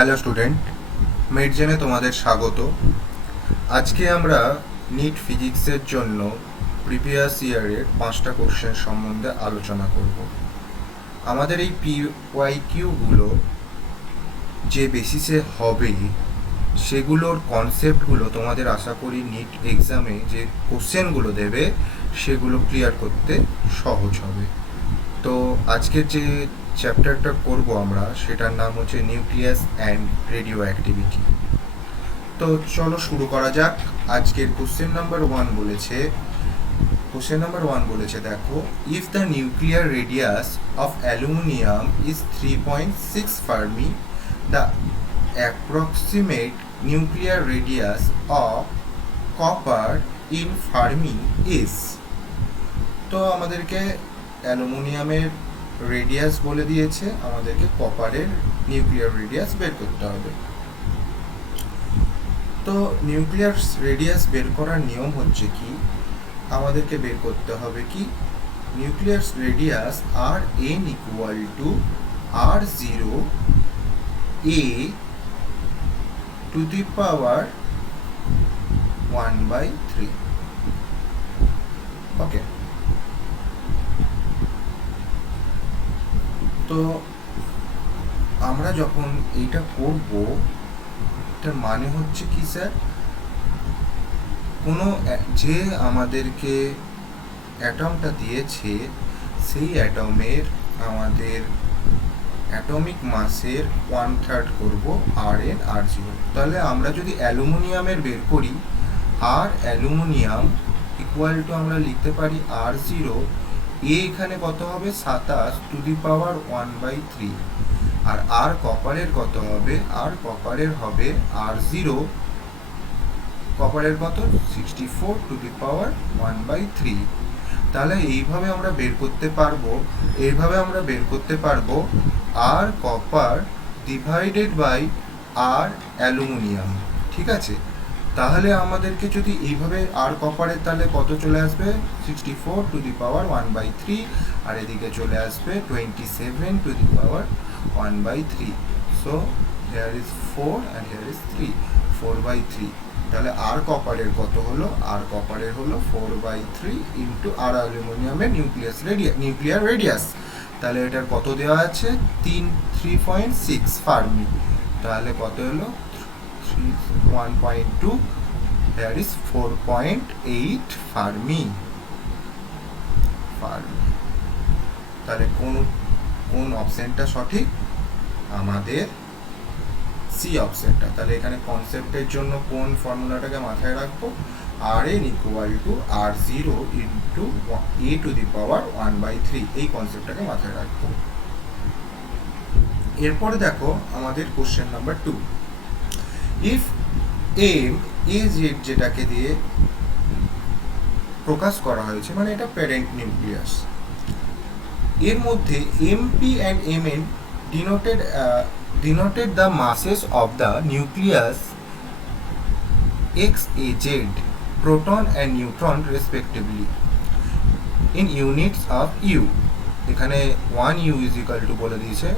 Hello student, মেডজেনে তোমাদের স্বাগত। আজকে আমরা নিট ফিজিক্সের জন্য প্রিভিয়াস ইয়ারের 5টা কোশ্চেন সম্বন্ধে আলোচনা করব। আমাদের এই PYQগুলো যে বেসিসে হবে সেগুলোর কনসেপ্টগুলো তোমাদের আশা করি নিট এক্সামে যে কোশ্চেনগুলো দেবে সেগুলো ক্লিয়ার করতে সহজ হবে। তো আজকের যে চ্যাপ্টারটা করব আমরা, সেটার নাম হচ্ছে নিউক্লিয়াস অ্যান্ড রেডিও অ্যাক্টিভিটি। তো চলো শুরু করা যাক। আজকের কোশ্চেন নাম্বার ওয়ান বলেছে দেখো, if the nuclear radius of aluminium is 3.6 Fermi, the approximate nuclear radius of copper in Fermi is. তো আমাদেরকে অ্যালুমিনিয়ামের রেডিয়াস বলে দিয়েছে, আমাদেরকে কপারের নিউক্লিয়ার রেডিয়াস বের করতে হবে। তো নিউক্লিয়ার রেডিয়াস বের করার নিয়ম হচ্ছে কি, আমাদেরকে বের করতে হবে কি নিউক্লিয়ার রেডিয়াস আর এন equal to R0 a to the power 1/3। Okay, তো আমরা যখন এইটা করব, এটার মানে হচ্ছে কি স্যার, কোনো যে আমাদেরকে অ্যাটমটা দিয়েছে সেই অ্যাটমের আমাদের অ্যাটমিক মাসের 1/3 করব Rn R0। তাহলে আমরা যদি অ্যালুমিনিয়ামের বের করি, আর অ্যালুমিনিয়াম ইকুয়াল টু আমরা লিখতে পারি R0 এ, এখানে কত হবে 27 টু দি পাওয়ার 1/3। আর কপারের কত হবে, আর কপারের হবে R0 কপারের কত 64 টু দি পাওয়ার 1/3। তাহলে এইভাবে আমরা বের করতে পারবো R copper divided by R aluminium. ঠিক আছে, তাহলে আমাদেরকে যদি এইভাবে আর কপারের তাহলে কত চলে আসবে 64 টু দি পাওয়ার 1/3, আর এদিকে চলে আসবে 27 two the power 1/3। So here is 4 and here is 3, 4/3। তাহলে আর কপারের কত হলো, আর কপারের হলো 4/3 ইন্টু আর অ্যালুমিনিয়ামের নিউক্লিয়ার রেডিয়াস। তাহলে এটার কত দেওয়া আছে 3.6 ফার্মি। তাহলে কত হলো 1.2, দ্যাট ইজ 4.8 ফার্মি। তাহলে কোন অপশনটা সঠিক, আমাদের সি অপশনটা। তাহলে এখানে কনসেপ্টের জন্য কোন ফর্মুলাটাকে মাথায় রাখবো, Rn equal to R0 into a to the power 1/3, এই কনসেপ্টটাকে মাথায় রাখবো। এরপরে দেখো আমাদের question number 2, if M A Z যেটাকে দিয়ে প্রকাশ করা হয়েছে, মানে এটা প্যারেন্ট নিউক্লিয়াস, এর মধ্যে MP and MN denoted the masses of the nucleus XAZ, proton and neutron respectively, in units of U। এখানে 1U is equal to বলে দিয়েছে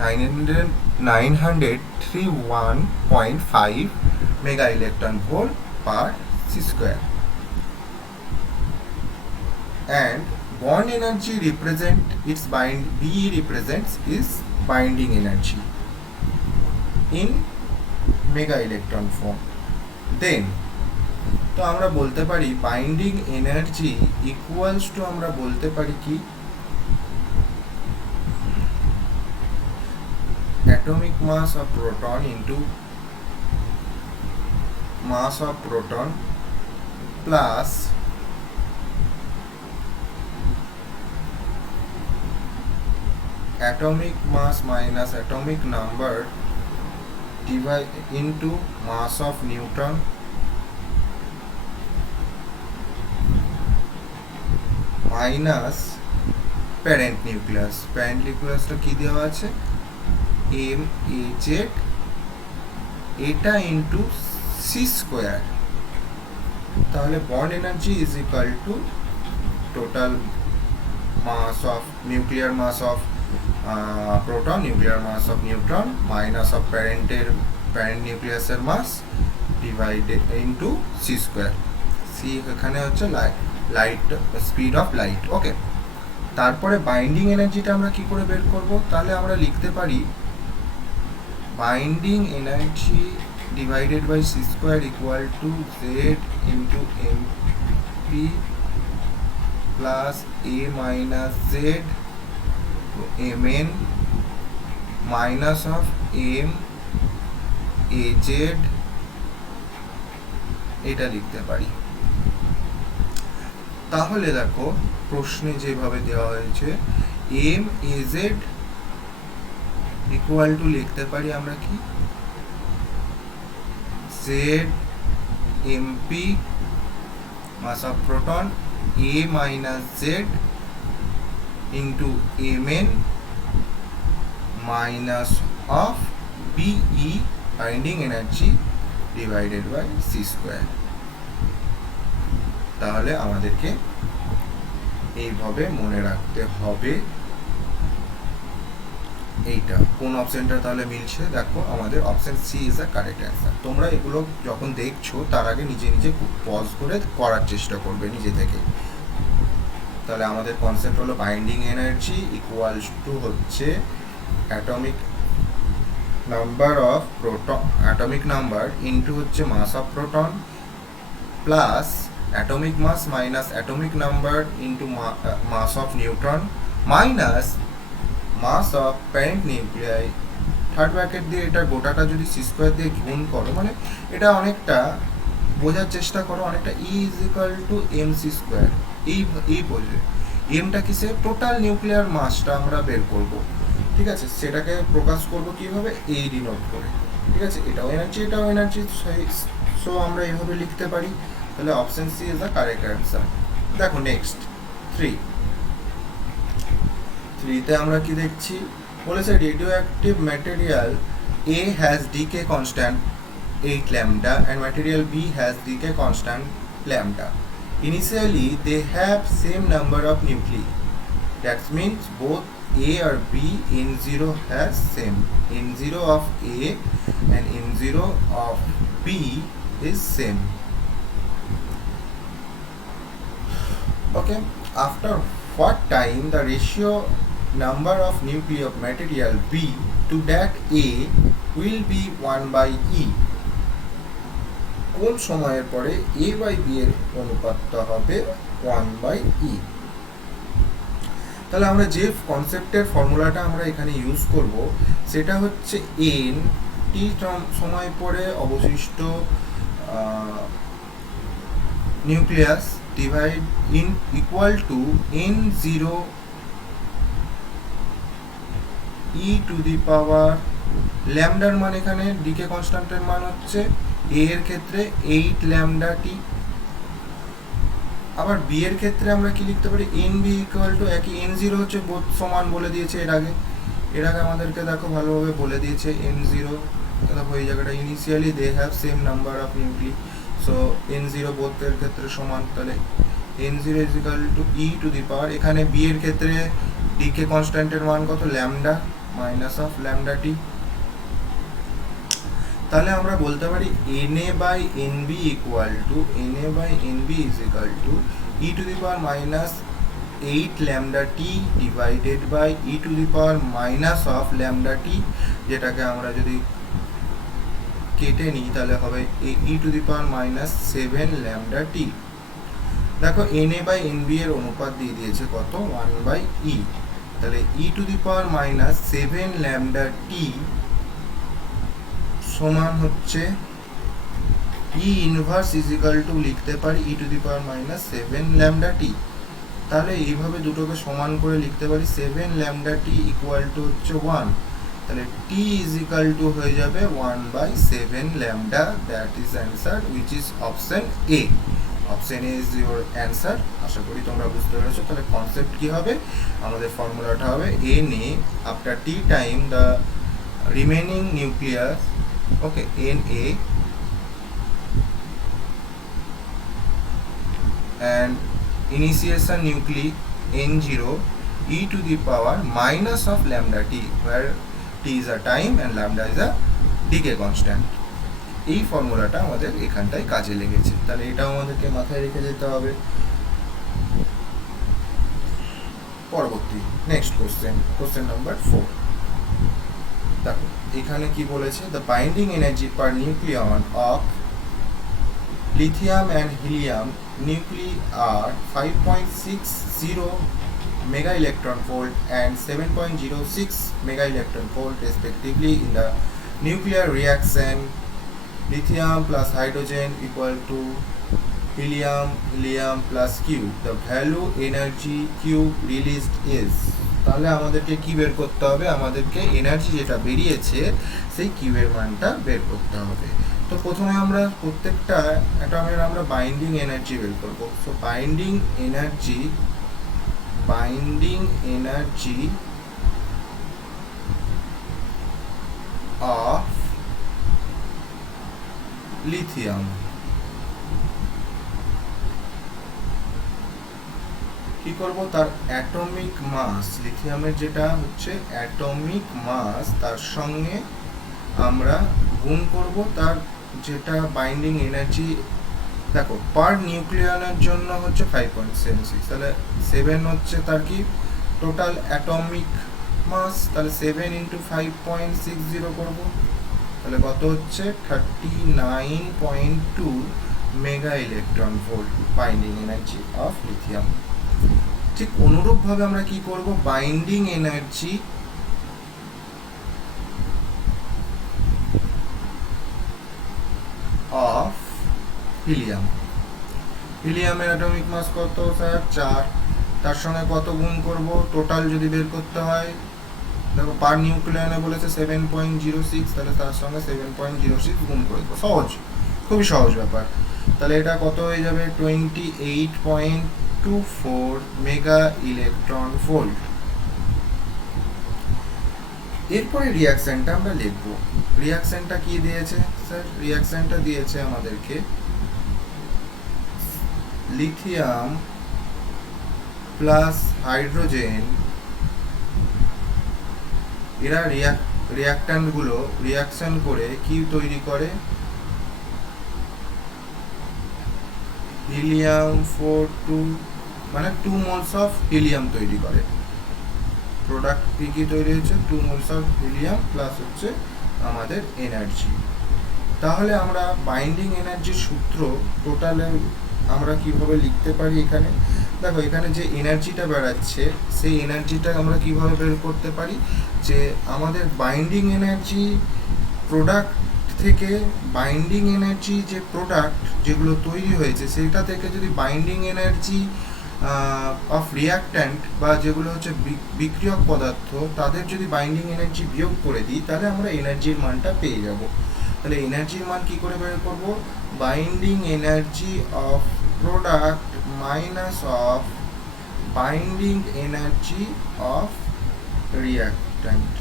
931.5 mega electron volt per C square, and bond energy represents its binding energy in mega electron form। then তো আমরা বলতে পারি binding energy equals two, আমরা বলতে পারি কি atomic mass of proton into mass of proton plus atomic mass minus atomic number divide into mass of neutron minus parent nucleus। parent nucleus টা কি দেওয়া আছে MAZ, এটা ইন্টু সি স্কোয়ার। তাহলে bond energy is equal to total mass of nuclear mass of proton, nuclear mass of neutron minus of parent নিউক্লিয়াসের mass divided into C square. C এখানে হচ্ছে light speed of light. Okay, তারপরে binding এনার্জিটা আমরা কি করে বের করব? তাহলে আমরা লিখতে পারি binding energy divided by c square equal to z into mp plus a minus z to mn minus of m az এটা লিখতে পারি। তাহলে দেখো প্রশ্নে যেভাবে দেওয়া হয়েছে m az ইকুয়াল টু লিখতে পারি আমরা কি z mp mass of proton a minus z into mn minus of be binding energy divided by c square। তাহলে আমাদেরকে এইভাবে মনে রাখতে হবে। এইটা কোন অপশনটা তাহলে মিলছে? দেখো আমাদের option C is the correct answer. তোমরা এগুলো যখন দেখছো তার আগে নিজে নিজে পজ করে করার চেষ্টা করবে নিজে থেকে। তাহলে আমাদের কনসেপ্ট হলো বাইন্ডিং এনার্জি ইকুয়ালস টু হচ্ছে atomic number of proton, atomic number into হচ্ছে mass of proton plus atomic mass minus atomic number into mass of neutron minus mass of parent nuclei. Third bracket দিয়ে এটা গোটাটা যদি C square দিয়ে গুণ করো, মানে এটা অনেকটা বোঝার চেষ্টা করো, অনেকটা E is equal to M C square. এই বোঝে এমটা কিসে? টোটাল নিউক্লিয়ার মাসটা আমরা বের করব, ঠিক আছে? সেটাকে প্রকাশ করব কিভাবে? এই ডিনোট করে, ঠিক আছে? এটাও এনার্জি, এটাও এনার্জি, সো আমরা এইভাবে লিখতে পারি। তাহলে option C is the correct answer. দেখো নেক্সট 3তে আমরা কি দেখছি? বলেছে radioactive material A has decay constant 8 lambda and material B has decay constant lambda. Initially they have same number of nuclei. That means both A or B N0 has same. N0 of A and N0 of B is same. Okay, after what time the ratio number of nuclei of material B to that A will be 1 by E? কোন সময়ের পরে A by B এর অনুপাতটা হবে 1 by E? তাহলে আমরা যে কনসেপ্টের ফর্মুলাটা আমরা এখানে ইউজ করব সেটা হচ্ছে n t সময় পরে অবশিষ্ট nucleus divide in equal to n0 e to the power ল্যামডার মান, এখানে ডিকে কনস্ট্যান্টের মান হচ্ছে a এর ক্ষেত্রে 8 ল্যামডা টি। আবার b এর ক্ষেত্রে আমরা কি লিখতে পারি? nb ইকুয়াল টু একই, n0 হচ্ছে বোথ সমান বলে দিয়েছে এর আগে আমাদেরকে দেখো ভালোভাবে বলে দিয়েছে n0 দেখো এই জায়গাটা initially they have same number of nuclei, so n0 both এর ক্ষেত্রে সমান। তাহলে n0 is equal to e to the power, এখানে b এর ক্ষেত্রে ডিকে কনস্ট্যান্টের মান কত? Lambda minus of lambda T. তাহলে আমরা বলতে পারি na by nb equal to is equal to e to the power minus 8 lambda T divided by e to the power minus of lambda T, যেটাকে আমরা যদি কেটে নিই তাহলে হবে e to the power minus 7 lambda T. দেখো na by nb এর অনুপাত দিয়ে দিয়েছে কত? 1 বাই e। তাহলে e to the power minus 7 lambda T সমান হচ্ছে e inverse is equal to লিখতে পারি e to the power minus 7 lambda T. তাহলে এইভাবে দুটোকে সমান করে লিখতে পারি 7 ল্যামডা টি ইকুয়াল টু হচ্ছে 1। তাহলে t ইজ ইকুয়াল টু হয়ে যাবে 1 by 7 lambda. That is answer which is option A. Option A is your answer. আশা করি তোমরা বুঝতে পেরেছো। তাহলে কনসেপ্ট কি হবে? আমাদের ফর্মুলাটা হবে Na after t time the remaining nucleus, okay, Na and initiation nuclei N0 e to the power minus of lambda t, where t is a time and lambda is a decay constant. এই ফর্মুলাটা আমাদের এখানটায় কাজে লেগেছে, তাহলে এটাও আমাদেরকে মাথায় রেখে যেতে হবে। পরবর্তী নেক্সট কোশ্চেন নাম্বার 4। দেখো এখানে কি বলেছে, the binding energy per nucleon of lithium and helium nuclei are 5.60 mega electron volt and 7.06 mega electron volt respectively in the nuclear reaction lithium plus hydrogen equal to helium plus Q. The value energy Q released is, তাহলে আমাদেরকে কি বের করতে হবে, আমাদেরকে energy যেটা বেরিয়েছে সেই কিউ এর মানটা বের করতে হবে। তো প্রথমে আমরা প্রত্যেকটা অ্যাটমের আমরা বাইন্ডিং এনার্জি বের করব। So binding energy of lithium, কি করব, তার অ্যাটমিক মাস, লিথিয়ামের যেটা হচ্ছে অ্যাটমিক মাস, তার সঙ্গে আমরা গুণ করব তার যেটা বাইন্ডিং এনার্জি। দেখো পার নিউক্লিয়নের জন্য হচ্ছে 5.76, তাহলে 7 হচ্ছে তার কি টোটাল অ্যাটমিক মাস, তাহলে 7 ইন্টু 5.60 করবো, তাহলে কত হচ্ছে 39.2 mega electron volt binding energy of lithium. ঠিক অনুরূপভাবে আমরা কি করব, বাইন্ডিং এনার্জি অফ হিলিয়াম, হিলিয়ামের অ্যাটমিক মাস কত স্যার 4, তার সঙ্গে কত গুণ করব, টোটাল যদি বের করতে হয়, দেখো পার নিউক্লিয়নে বলেছে 7.06, তাহলে তার সঙ্গে 7.06 গুণ করে দেবো, সহজ, খুবই সহজ ব্যাপার। তাহলে এটা কত হয়ে যাবে 28.24 মেগা ইলেকট্রন ভোল্ট। এরপরে রিয়াকশনটা আমরা লিখব। রিয়াকশনটা কি দিয়েছে স্যার, রিয়াকশনটা দিয়েছে আমাদেরকে লিথিয়াম প্লাস হাইড্রোজেন, এরা রিয়াকট্যান্টগুলো রিয়াকশন করে কি তৈরি করে, হিলিয়াম 4 মানে 2 মোলস অফ হিলিয়াম তৈরি করে। প্রোডাক্ট কি তৈরি হচ্ছে 2 মোলস অফ হিলিয়াম প্লাস হচ্ছে আমাদের এনার্জি। তাহলে আমরা বাইন্ডিং এনার্জির সূত্র টোটালে আমরা কিভাবে লিখতে পারি, এখানে দেখো এখানে যে এনার্জিটা বেরাচ্ছে সেই এনার্জিটা আমরা কিভাবে বের করতে পারি, যে আমাদের বাইন্ডিং এনার্জি প্রোডাক্ট থেকে, বাইন্ডিং এনার্জি যে প্রোডাক্ট যেগুলো তৈরি হয়েছে সেটা থেকে যদি বাইন্ডিং এনার্জি অফ রিয়াক্ট্যান্ট বা যেগুলো হচ্ছে বিক্রিয়ক পদার্থ তাদের যদি বাইন্ডিং এনার্জি বিয়োগ করে দিই, তাহলে আমরা এনার্জির মানটা পেয়ে যাব। তাহলে এনার্জির মান কি করে বের করব, binding energy of product minus of binding energy of reactant,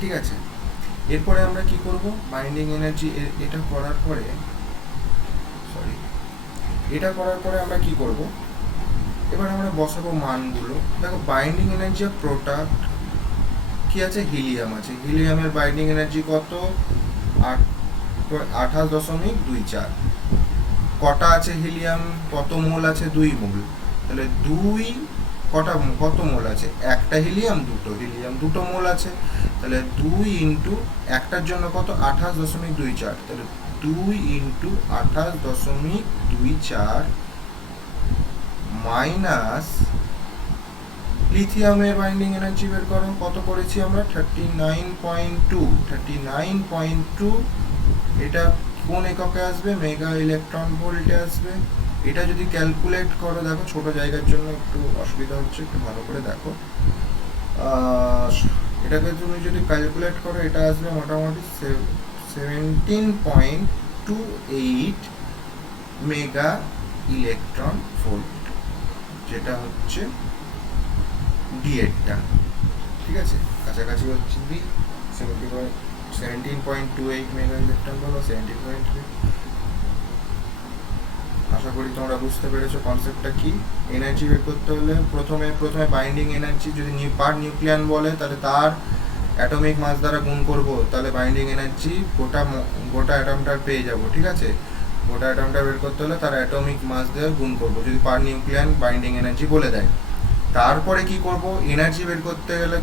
ঠিক আছে। এরপরে আমরা কি করব, বাইন্ডিং এনার্জি এটা করার পরে আমরা কি করব, এবার আমরা বসাবো মানগুলো। দেখো বাইন্ডিং এনার্জি অফ প্রোডাক্ট কি আছে, হিলিয়াম আছে, হিলিয়ামের বাইন্ডিং এনার্জি কত 28.24, কটা আছে হিলিয়াম, কত মোল আছে 2 মোল, তাহলে 2 কত মোল আছে, একটা হিলিয়াম 2 মোল আছে, তাহলে 2 ইন্টু একটার জন্য কত 28.24, তাহলে 2 ইন্টু 28.24 মাইনাস লিথিয়ামের বাইন্ডিং এনার্জি বের করো, কত করেছি আমরা 39.2, এটা কোন এককে আসবে, মেগা ইলেকট্রন ভোল্টে আসবে। এটা যদি ক্যালকুলেট করো, দেখো ছোট জায়গার জন্য একটু অসুবিধা হচ্ছে, একটু ভালো করে দেখো, এটাকে তুমি যদি ক্যালকুলেট করো এটা আসবে মোটামুটি 17.28 মেগা ইলেকট্রন ভোল্ট, যেটা হচ্ছে ডি8টা, ঠিক আছে, কাছাকাছি হচ্ছে বি 17.28 মেগা ইলেকট্রন ভোল্ট, 17.3 আশা করি তোমরা বুঝতে পেরেছো কনসেপ্টটা কি। এনার্জি বের করতে হলে প্রথমে বাইন্ডিং এনার্জি, যদি পার নিউক্লিয়ান বলে তাহলে তার অ্যাটমিক মাস দ্বারা গুণ করব, তাহলে বাইন্ডিং এনার্জি গোটা অ্যাটমটার পেয়ে যাব, ঠিক আছে। গোটা অ্যাটমটা বের করতে হলে তার অ্যাটমিক মাস দিয়ে গুণ করব, যদি পার নিউক্লিয়ান বাইন্ডিং এনার্জি বলে দেয়। তারপরে কি করব, এনার্জি বের করতে গেলে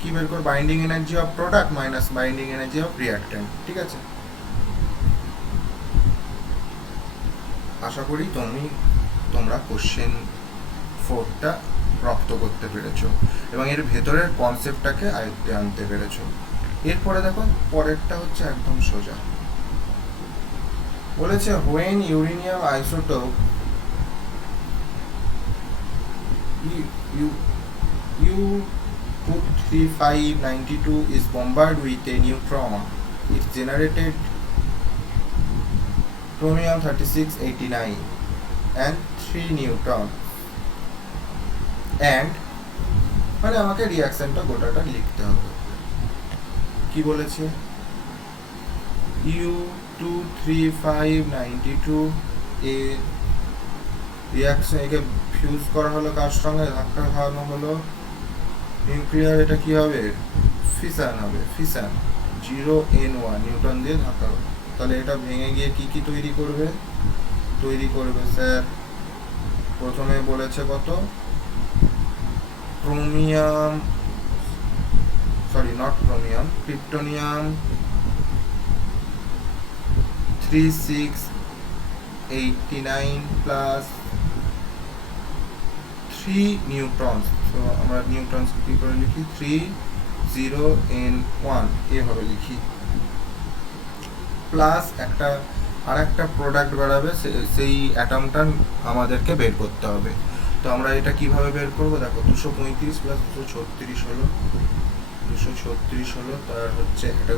কি বের করব, binding energy of product minus binding energy of reactant, ঠিক আছে। আশা করি তোমরা কোশ্চেন 4টা রপ্ত করতে পেরেছো এবং এর ভেতরের কনসেপ্টটাকে আয়ত্তে আনতে পেরেছো। এরপরে দেখো পরেরটা হচ্ছে একদম সোজা। বলেছে when uranium isotope U-23592 is bombarded with a neutron, it generated thorium-3689 and 3 neutrons, and মানে আমাকে রিঅ্যাকশনটা গোটাটা লিখতে হবে। কি বলেছে, U-23592 এ রিঅ্যাকশন, একে ফিউজ করা হলো, কার সঙ্গে ধাক্কা খাওয়ানো হলো নিউক্লিয়ার, এটা কি হবে, ফিশন হবে, ফিশন 0N1 নিউটন দিয়ে ধাক্কা হবে। তাহলে এটা ভেঙে গিয়ে কি তৈরি করবে স্যার, প্রথমে বলেছে কত, ক্রিপ্টোনিয়াম 3689 প্লাস 3 নিউট্রনস। তো আমরা নিউট্রনস কি করে লিখি, 30N1 এভাবে লিখি, প্লাস আর একটা প্রোডাক্ট বেরাবে, সেই অ্যাটমটা আমাদেরকে বের করতে হবে। তো আমরা এটা কিভাবে বের করব, দেখো 235 প্লাস 236 হলো তার হচ্ছে এটা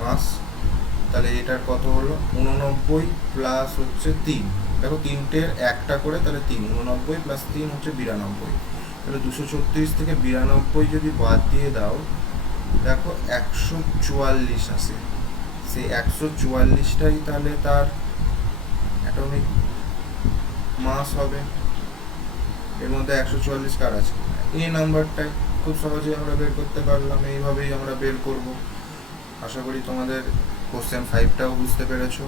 মাস, তাহলে এটার কত হলো 89 প্লাস হচ্ছে 3, দেখো তিনটের একটা করে, তাহলে 3, 89 প্লাস 3 হচ্ছে 92, তাহলে 236 থেকে 92 যদি বাদ দিয়ে দাও, দেখো 144 আসে। সেই 144টাই তাহলে তার অ্যাটমিক মাস হবে। এর মধ্যে 144 কার আছে, এই নাম্বারটাই খুব সহজেই আমরা বের করতে পারলাম, এইভাবেই আমরা বের করব। আশা করি তোমাদের কোশ্চেন 5টাও বুঝতে পেরেছো।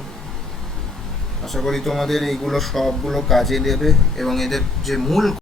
আশা করি তোমাদের এইগুলো সবগুলো কাজে দেবে এবং এদের যে মূল